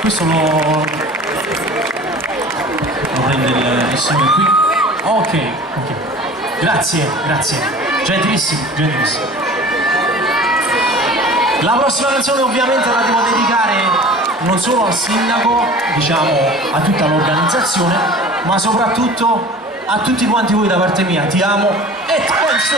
Questo lo prende il signore qui. Ok. Grazie. Gentilissimo. La prossima canzone ovviamente la devo dedicare non solo al sindaco, diciamo a tutta l'organizzazione, ma soprattutto a tutti quanti voi da parte mia. Ti amo e ti penso.